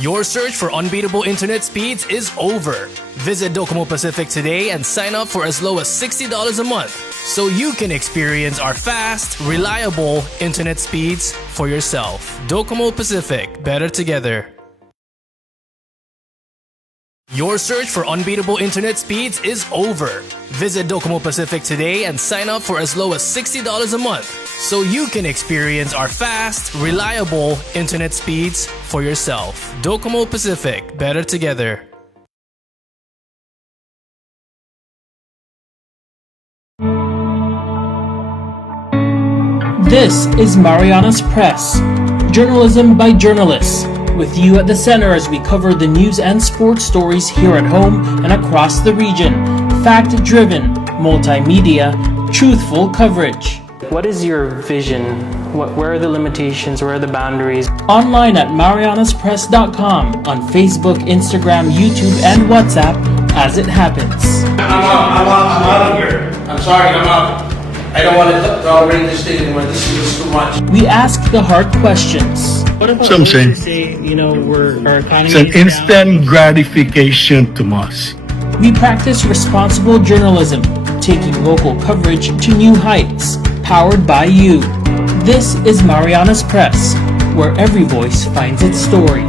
Your search for unbeatable internet speeds is over. Visit Docomo Pacific today and sign up for as low as $60 a month so you can experience our fast, reliable internet speeds for yourself. Docomo Pacific, better together. Your search for unbeatable internet speeds is over. Visit Docomo Pacific today and sign up for as low as $60 a month so you can experience our fast, reliable internet speeds for yourself. Docomo Pacific, better together. This is Mariana's Press, journalism by journalists, with you at the center as we cover the news and sports stories here at home and across the region. Fact-driven, multimedia, truthful coverage. What is your vision? Where are the limitations? Where are the boundaries? Online at marianaspress.com, on Facebook, Instagram, YouTube, and WhatsApp as it happens. I'm out of here. I'm sorry, I'm out. I don't want to tolerate this thing anymore. This is too much. We ask the hard questions. What about those who say, our economy It's an is instant gratification to us. We practice responsible journalism, taking local coverage to new heights, powered by you. This is Mariana's Press, where every voice finds its story.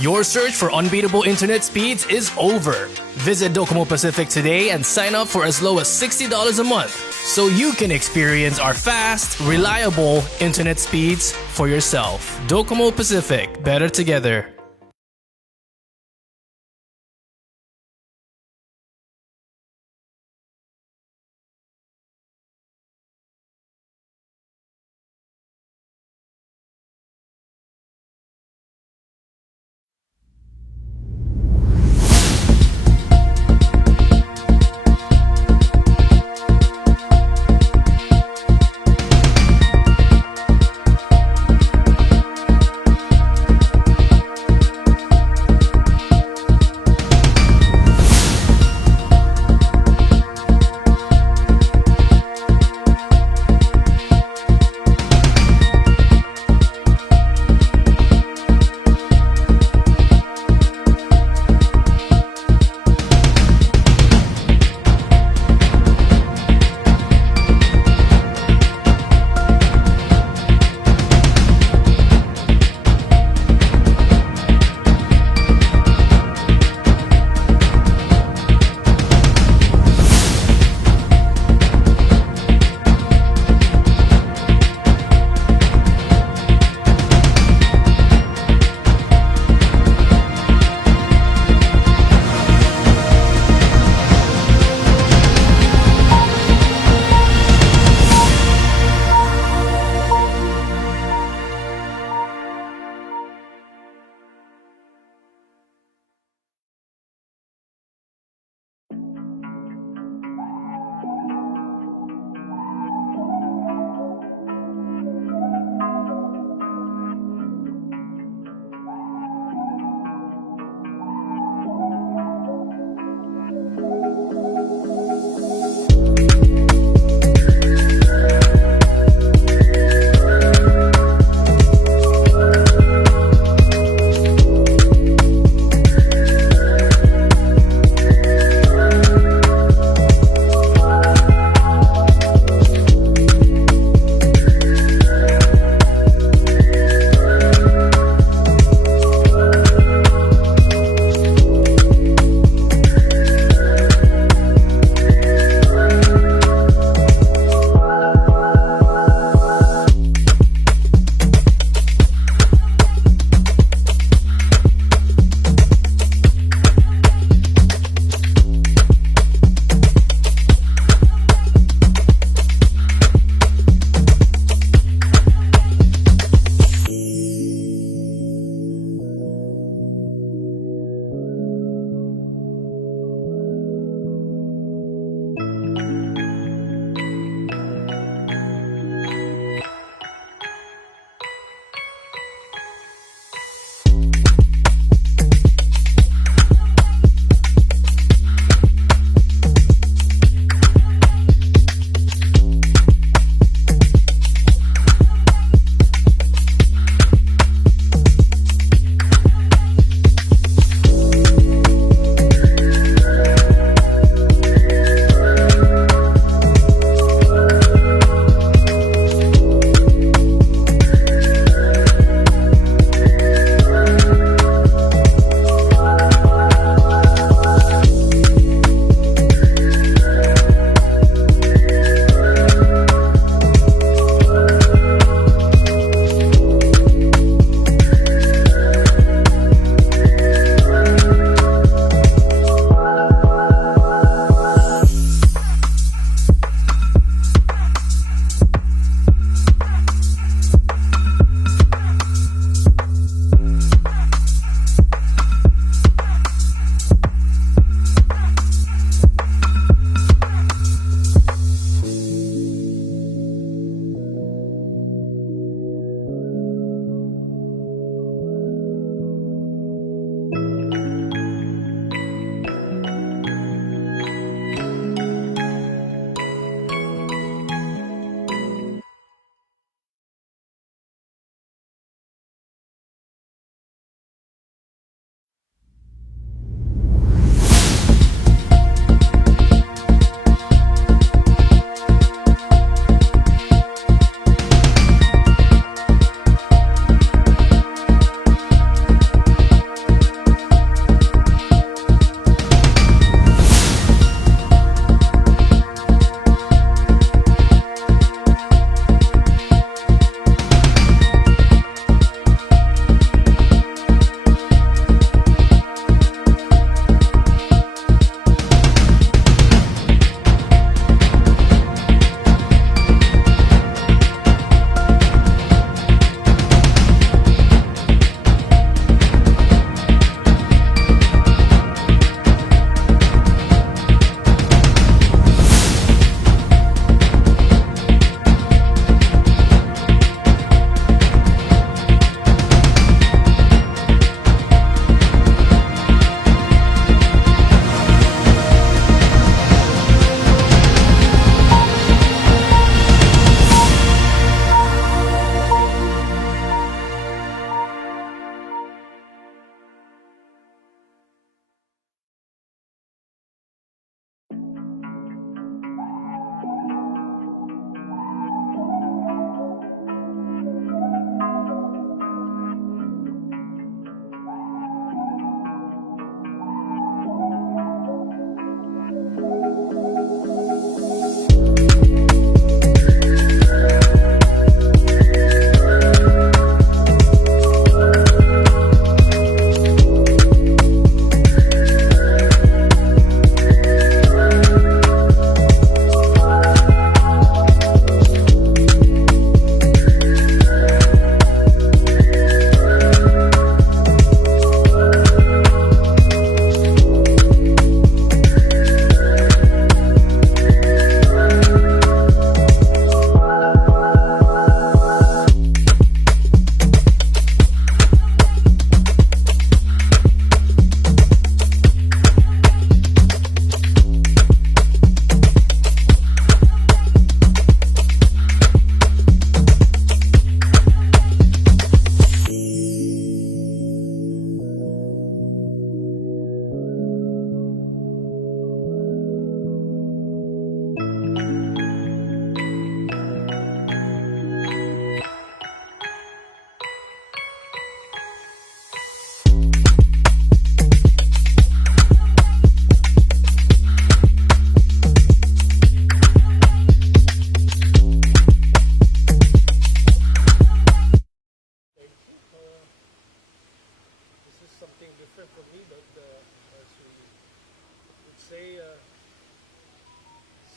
Your search for unbeatable internet speeds is over. Visit Docomo Pacific today and sign up for as low as $60 a month so you can experience our fast, reliable internet speeds for yourself. Docomo Pacific, better together.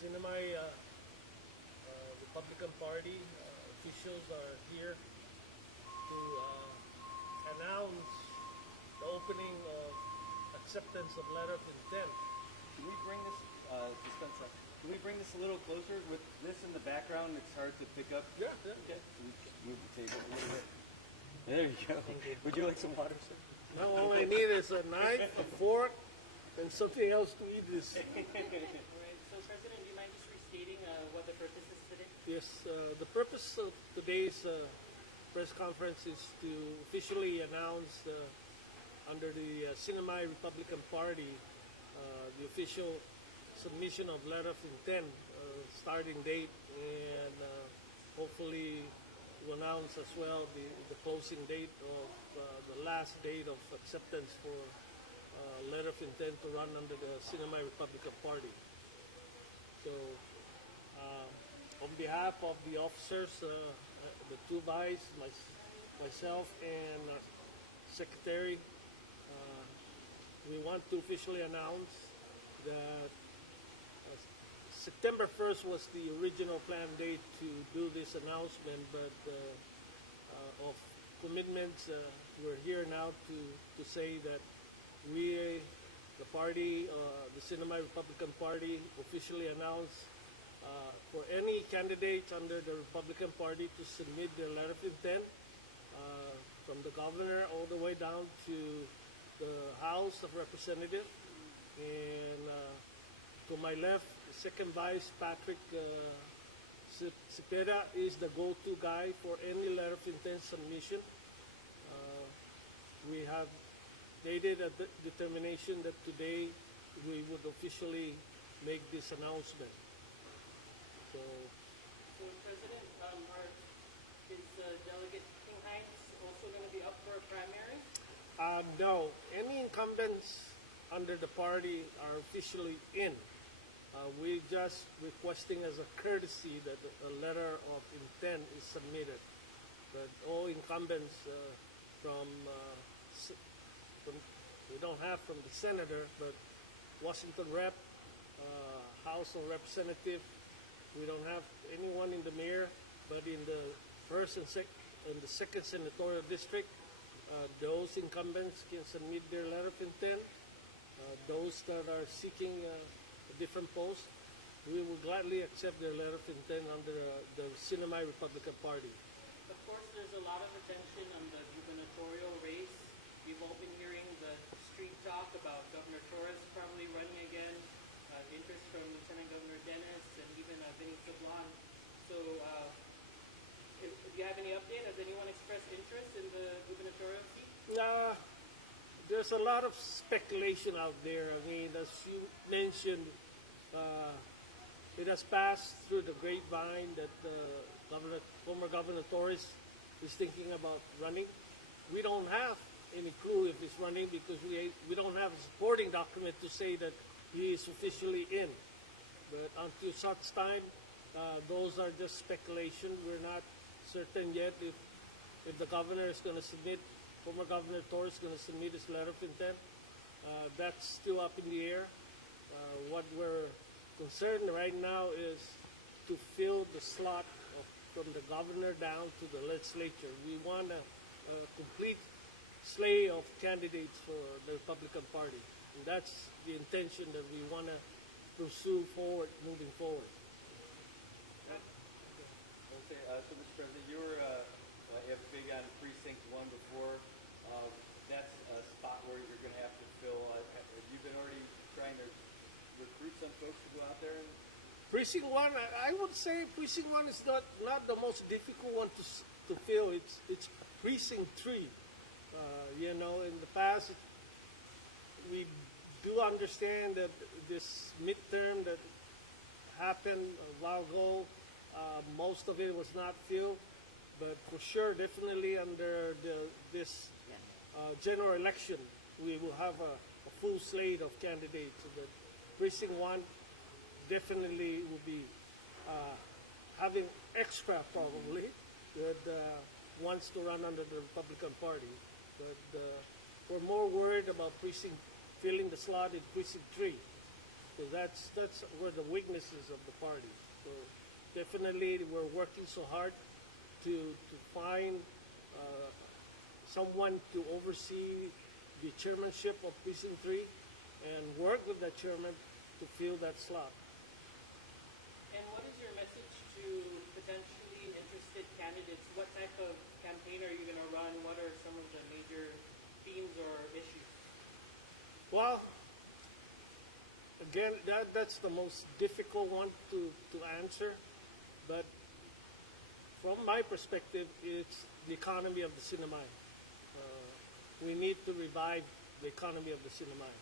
CNMI Republican Party officials are here to announce the opening of acceptance of letter of intent. Can we bring this, dispense, can we bring this a little closer? With this in the background, it's hard to pick up. Yeah. Okay. Can we move the table a little bit? There you go. Would you like some water, sir? Now all I need is a knife, a fork, and something else to eat this. Right. So, President, do you mind just restating what the purpose is today? Yes, the purpose of today's press conference is to officially announce under the CNMI Republican Party the official submission of letter of intent, starting date, and hopefully we'll announce as well the closing date of the last date of acceptance for letter of intent to run under the CNMI Republican Party. So on behalf of the officers, the two vice, myself and our secretary, we want to officially announce that September 1st was the original planned date to do this announcement, but of commitments, we're here now to say that we, the party, the CNMI Republican Party, officially announced for any candidates under the Republican Party to submit their letter of intent from the governor all the way down to the House of Representatives. And to my left, the second vice, Patrick Cepeda, is the go-to guy for any letter of intent submission. We have made it a determination that today we would officially make this announcement. So President, is Delegate King Hines also going to be up for a primary? no, any incumbents under the party are officially in. We're just requesting as a courtesy that a letter of intent is submitted. But all incumbents we don't have from the senator, but Washington Rep, House of Representative, we don't have anyone in the mayor, but in the first and the second senatorial district, those incumbents can submit their letter of intent. Those that are seeking a different post, we will gladly accept their letter of intent under the CNMI Republican Party. Of course, there's a lot of attention on the gubernatorial race. We've all been hearing the street talk about Governor Torres probably running again, interest from Lieutenant Governor Dennis and even Vinny Sablan. So, if you have any update, has anyone expressed interest in the gubernatorial seat? There's a lot of speculation out there. I mean, as you mentioned, it has passed through the grapevine that former Governor Torres is thinking about running. We don't have any clue if he's running because we don't have a supporting document to say that he is officially in. But until such time, those are just speculation. We're not certain yet if the governor is going to submit, former Governor Torres is going to submit his letter of intent. That's still up in the air. What we're concerned right now is to fill the slot from the governor down to the legislature. We want a complete slate of candidates for the Republican Party. And that's the intention that we want to pursue forward, moving forward. Okay, so Mr. President, you were big on Precinct 1 before. That's a spot where you're going to have to fill. Have you been already trying to recruit some folks to go out there? Precinct 1, I would say Precinct 1 is not the most difficult one to fill. It's Precinct 3. In the past, we do understand that this midterm that happened a while ago, most of it was not filled, but for sure, definitely under this general election, we will have a full slate of candidates. So that Precinct 1 definitely will be having extra probably that wants to run under the Republican Party. But we're more worried about filling the slot in Precinct 3. So that's where the weaknesses of the party. So definitely we're working so hard to find someone to oversee the chairmanship of Precinct 3 and work with the chairman to fill that slot. And what is your message to potentially interested candidates? What type of campaign are you going to run? What are some of the major themes or issues? Well, again, that's the most difficult one to answer. But from my perspective, it's the economy of the CNMI. We need to revive the economy of the CNMI.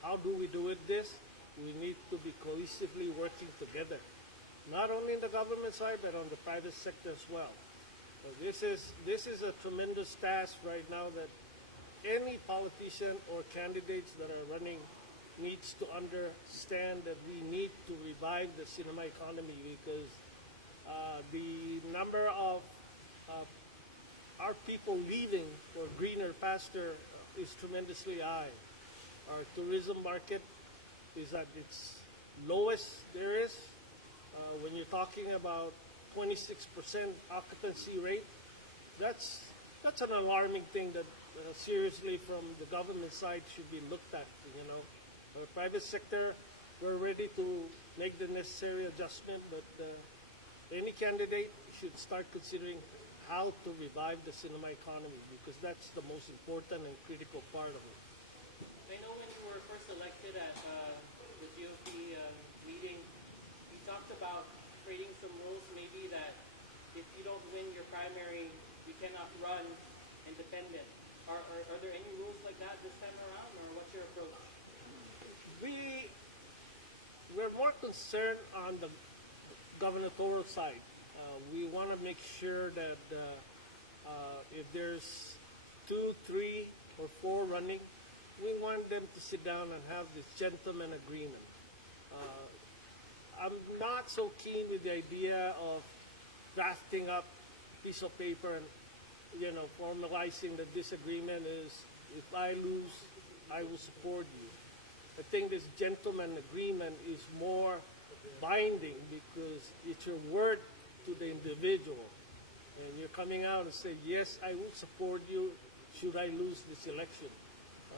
How do we do it this? We need to be cohesively working together, not only in the government side, but on the private sector as well. So this is a tremendous task right now that any politician or candidates that are running needs to understand that we need to revive the cinema economy because the number of our people leaving for greener pasture is tremendously high. Our tourism market is at its lowest there is. When you're talking about 26% occupancy rate, that's an alarming thing that seriously from the government side should be looked at. You know, the private sector, we're ready to make the necessary adjustment, but any candidate should start considering how to revive the cinema economy because that's the most important and critical part of it. I know when you were first elected at the GOP meeting, you talked about creating some rules maybe that if you don't win your primary, you cannot run independent. Are there any rules like that this time around, or what's your approach? We're more concerned on the gubernatorial side. We want to make sure that if there's 2, 3, or 4 running, we want them to sit down and have this gentleman agreement. I'm not so keen with the idea of drafting up a piece of paper and formalizing that this agreement is if I lose, I will support you. I think this gentleman agreement is more binding because it's your word to the individual. And you're coming out and say, yes, I will support you should I lose this election.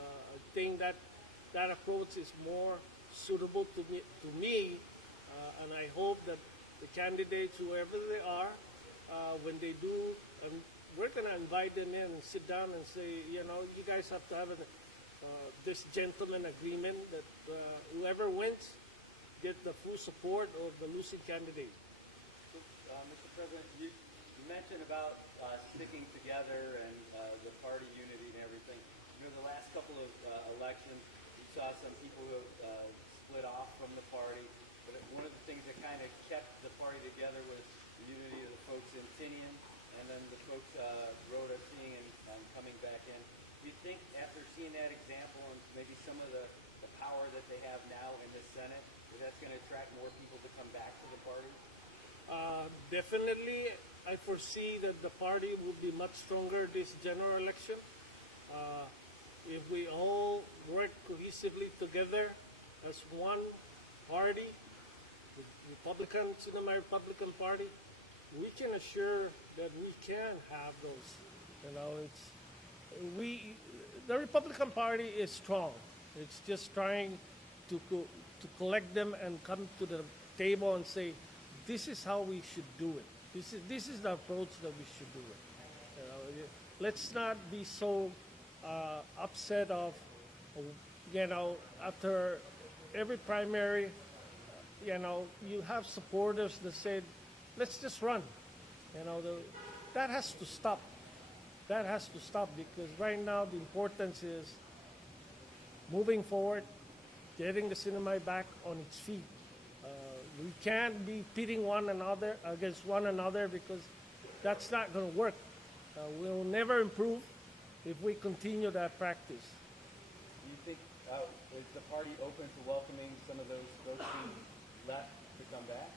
I think that approach is more suitable to me and I hope that the candidates, whoever they are, when they do, and we're going to invite them in and sit down and say, you guys have to have this gentleman agreement that whoever wins get the full support of the losing candidate. Mr. President, you mentioned about sticking together and the party unity and everything. The last couple of elections, we saw some people who split off from the party. But one of the things that kind of kept the party together was the unity of the folks in Tinian and then the folks Rhoda seeing and coming back in. Do you think after seeing that example and maybe some of the power that they have now in the Senate, that's going to attract more people to come back to the party? Definitely, I foresee that the party will be much stronger this general election. If we all work cohesively together as one party, the CNMI Republican Party, we can assure that we can have those. The Republican Party is strong. It's just trying to collect them and come to the table and say, this is how we should do it. This is the approach that we should do it. Let's not be so upset of, after every primary, you have supporters that said, let's just run. That has to stop. That has to stop because right now the importance is moving forward, getting the CNMI back on its feet. We can't be pitting one another against one another because that's not going to work. We'll never improve if we continue that practice. Do you think is the party open to welcoming some of those folks who left to come back?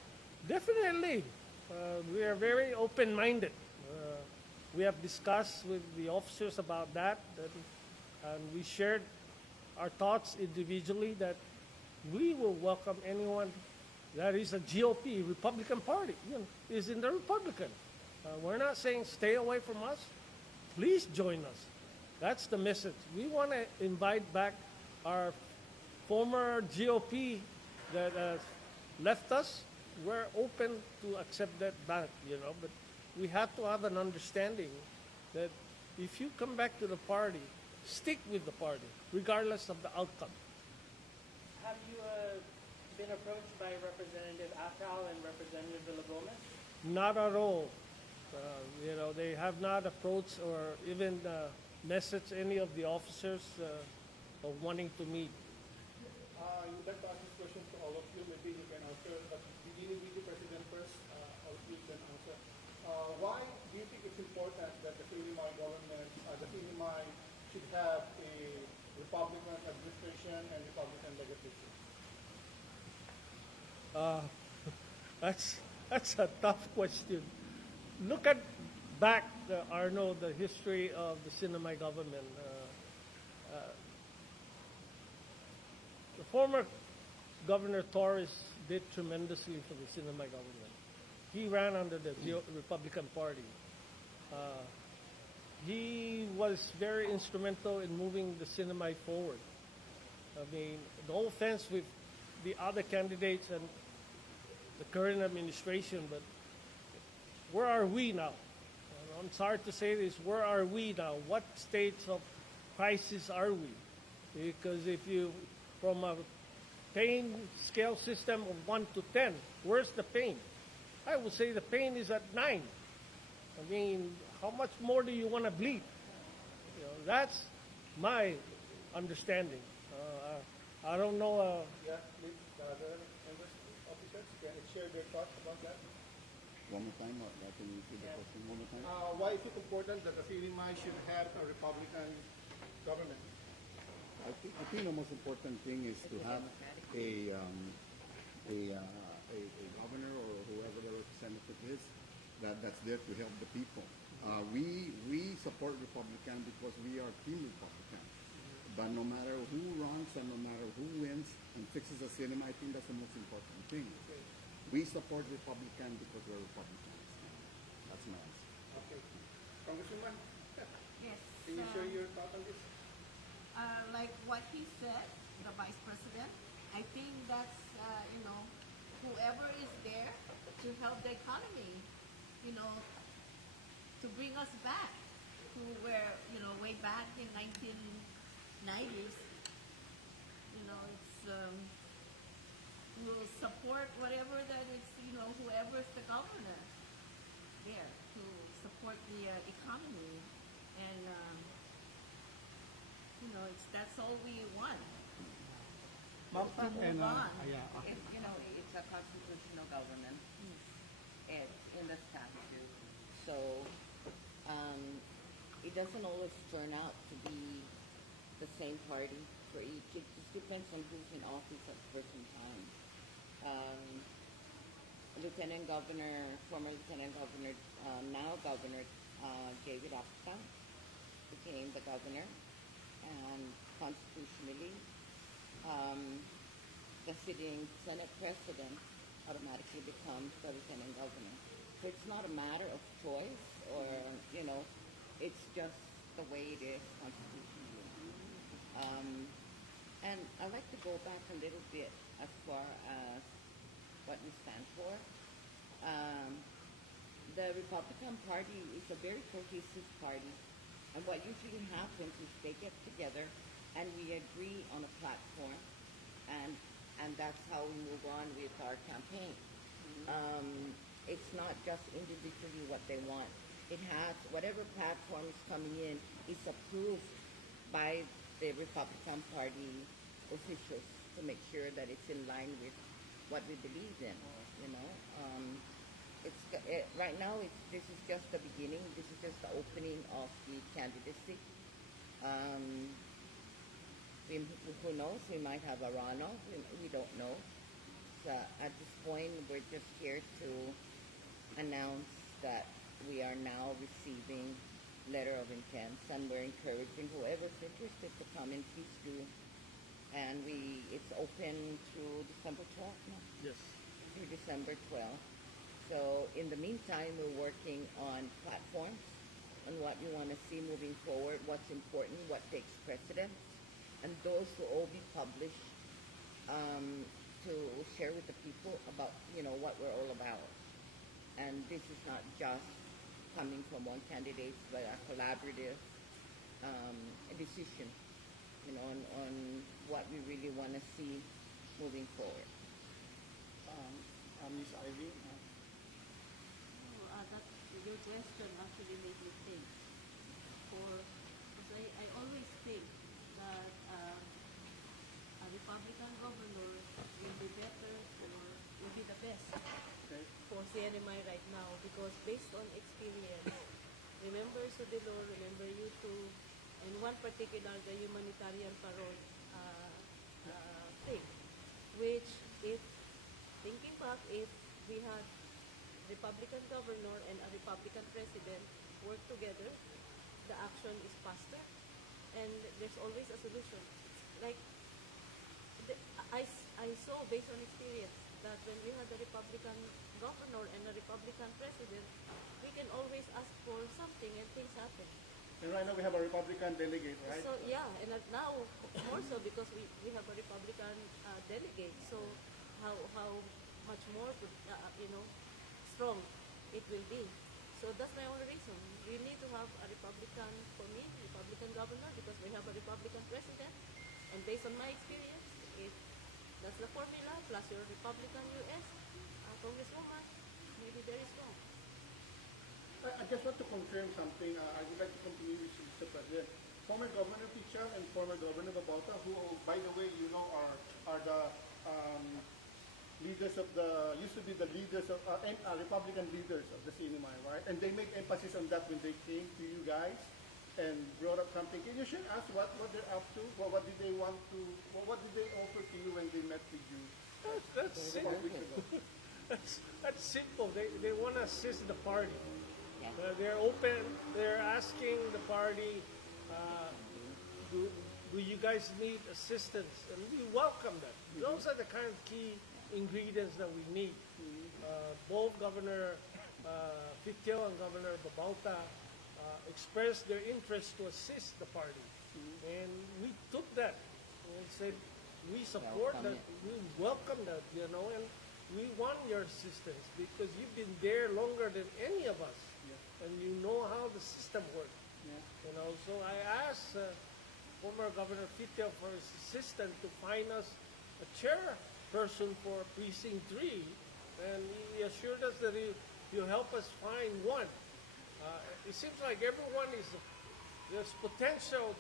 Definitely. We are very open-minded. We have discussed with the officers about that, and we shared our thoughts individually that we will welcome anyone that is a GOP, Republican Party, is in the Republican. We're not saying stay away from us. Please join us. That's the message. We want to invite back our former GOP that left us. We're open to accept that back, but we have to have an understanding that if you come back to the party, stick with the party, regardless of the outcome. Have you been approached by Representative Acal and Representative Villagomez? Not at all. They have not approached or even messaged any of the officers of wanting to meet. I would like to ask this question to all of you. Maybe you can answer, but beginning with the President first, all of you can answer. Why do you think it's important that the CNMI government, the CNMI should have a Republican administration and Republican legislature? That's a tough question. Look at back, Arno, the history of the CNMI government. The former Governor Torres did tremendously for the CNMI government. He ran under the Republican Party. He was very instrumental in moving the CNMI forward. I mean, no offense with the other candidates and the current administration, but where are we now? I'm sorry to say this, where are we now? What states of crisis are we? Because if you, from a pain scale system of 1 to 10, where's the pain? I would say the pain is at 9. I mean, how much more do you want to bleed? That's my understanding. I don't know. Yeah, please, the other officers can share their thoughts about that. One more time, can you repeat the question one more time? Why is it important that the CNMI should have a Republican government? I think the most important thing is to have a governor or whoever the representative is that's there to help the people. We support Republican because we are Team Republican. But no matter who runs and no matter who wins and fixes the cinema, I think that's the most important thing. We support Republican because we're Republicans. That's my answer. Okay. Congresswoman, Yes. can you share your thought on this? Like what he said, the Vice President, I think that's, whoever is there to help the economy, to bring us back to where, way back in 1990s, it's, we'll support whatever that is, whoever is the governor there to support the economy. And, that's all we want. To move on. It's a constitutional government. It's in the statute. So it doesn't always turn out to be the same party for each. It just depends on who's in office at the present time. Lieutenant Governor, former Lieutenant Governor, now Governor David Apta became the governor, and constitutionally, the sitting Senate President automatically becomes the Lieutenant Governor. So it's not a matter of choice, or it's just the way it is constitutionally. And I'd like to go back a little bit as far as what we stand for. The Republican Party is a very cohesive party, and what usually happens is they get together and we agree on a platform, and that's how we move on with our campaign. It's not just individually what they want. It has, whatever platform is coming in is approved by the Republican Party officials to make sure that it's in line with what we believe in, right now, this is just the beginning. This is just the opening of the candidacy. Who knows? We might have a runoff. We don't know. So at this point, we're just here to announce that we are now receiving letter of intent, and we're encouraging whoever's interested to come and please do and it's open through December 12th. No? Yes. Through December 12th. So in the meantime, we're working on platforms, on what we want to see moving forward, what's important, what takes precedence, and those will all be published to share with the people about, what we're all about. And this is not just coming from one candidate, but a collaborative decision, on what we really want to see moving forward. Ms. Ivy? Your question actually made me think. Because I always think that a Republican governor will be better will be the best for CNMI right now, because based on experience, remember Sudilo, remember you too, and one particular, the humanitarian parole thing, which if thinking back, if we had Republican governor and a Republican president work together, the action is faster, and there's always a solution. Like I saw based on experience that when we had a Republican governor and a Republican president, we can always ask for something and things happen. And right now we have a Republican delegate, right? So yeah, and now more so because we have a Republican delegate. So how much more strong it will be. So that's my only reason. We need to have a Republican, for me, Republican governor, because we have a Republican president. And based on my experience, if that's the formula, plus your Republican U.S. Congresswoman, maybe very strong. I just want to confirm something. I would like to continue with Mr. President. Former Governor Pichal and former Governor Babauta, who, by the way, are the leaders of used to be the leaders of, Republican leaders of the CNMI, right? And they made emphasis on that when they came to you guys and brought up something. Can you share us what they're up to? What did they what did they offer to you when they met with you? That's simple. That's simple. They want to assist the party. They're open. They're asking the party, do you guys need assistance? And we welcome that. Those are the kind of key ingredients that we need. Both Governor Fitio and Governor Babauta expressed their interest to assist the party. And we took that and said, we support that, we welcome that, and we want your assistance because you've been there longer than any of us. And you know how the system works. So I asked former Governor Fitio for his assistant to find us a chairperson for Precinct 3, and he assured us that he'll help us find one. It seems like everyone there's potential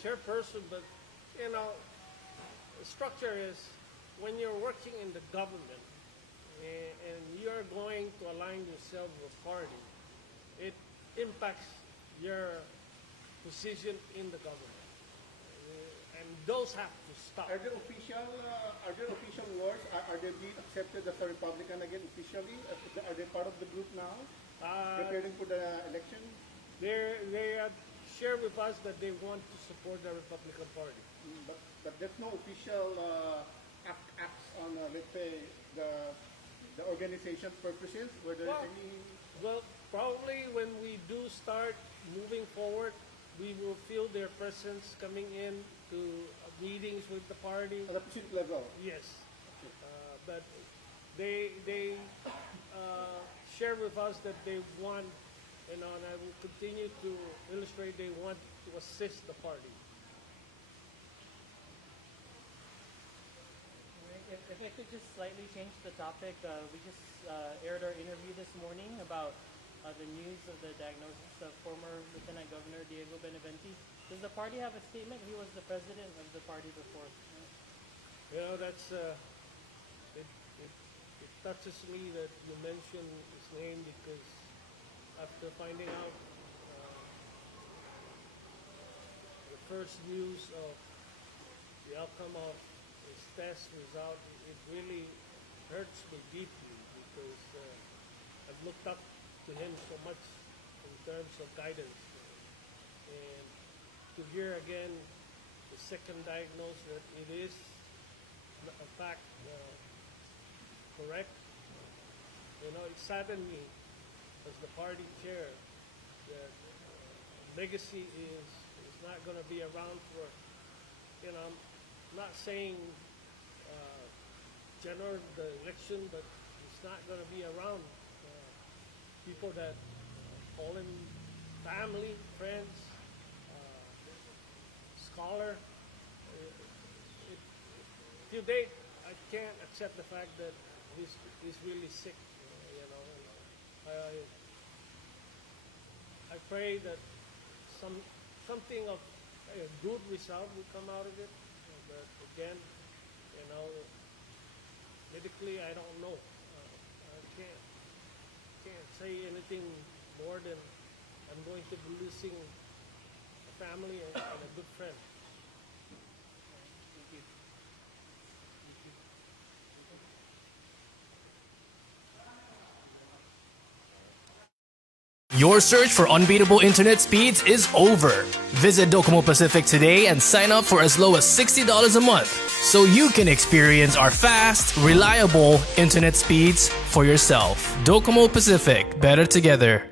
chairperson, but the structure is when you're working in the government and you're going to align yourself with a party, it impacts your position in the government, and those have to stop. Are there official wars? Are they being accepted as a Republican again officially? Are they part of the group now, preparing for the election? They have shared with us that they want to support the Republican Party. But there's no official acts on, let's say, the organization purposes? Were there any? Well, probably when we do start moving forward, we will feel their presence coming in to meetings with the party. At the chief level? Yes. But they share with us that they want, and I will continue to illustrate, they want to assist the party. If I could just slightly change the topic, we just aired our interview this morning about the news of the diagnosis of former Lieutenant Governor Diego Benavente. Does the party have a statement? He was the president of the party before. That's it touches me that you mentioned his name, because after finding out the first news of the outcome of his test result, it really hurts me deeply, because I've looked up to him so much in terms of guidance. And to hear again the second diagnosed that it is in fact correct. You know, it saddened me as the party chair that legacy is not going to be around for, you know, I'm not saying general the election, but it's not going to be around people that call him family, friends, scholar. To date, I can't accept the fact that he's really sick. You know, I pray that something of a good result will come out of it. But again, you know, medically, I don't know. I can't say anything more than I'm going to be losing a family and a good friend. Thank you. Your search for unbeatable internet speeds is over. Visit Docomo Pacific today and sign up for as low as $60 a month so you can experience our fast, reliable internet speeds for yourself. Docomo Pacific, better together.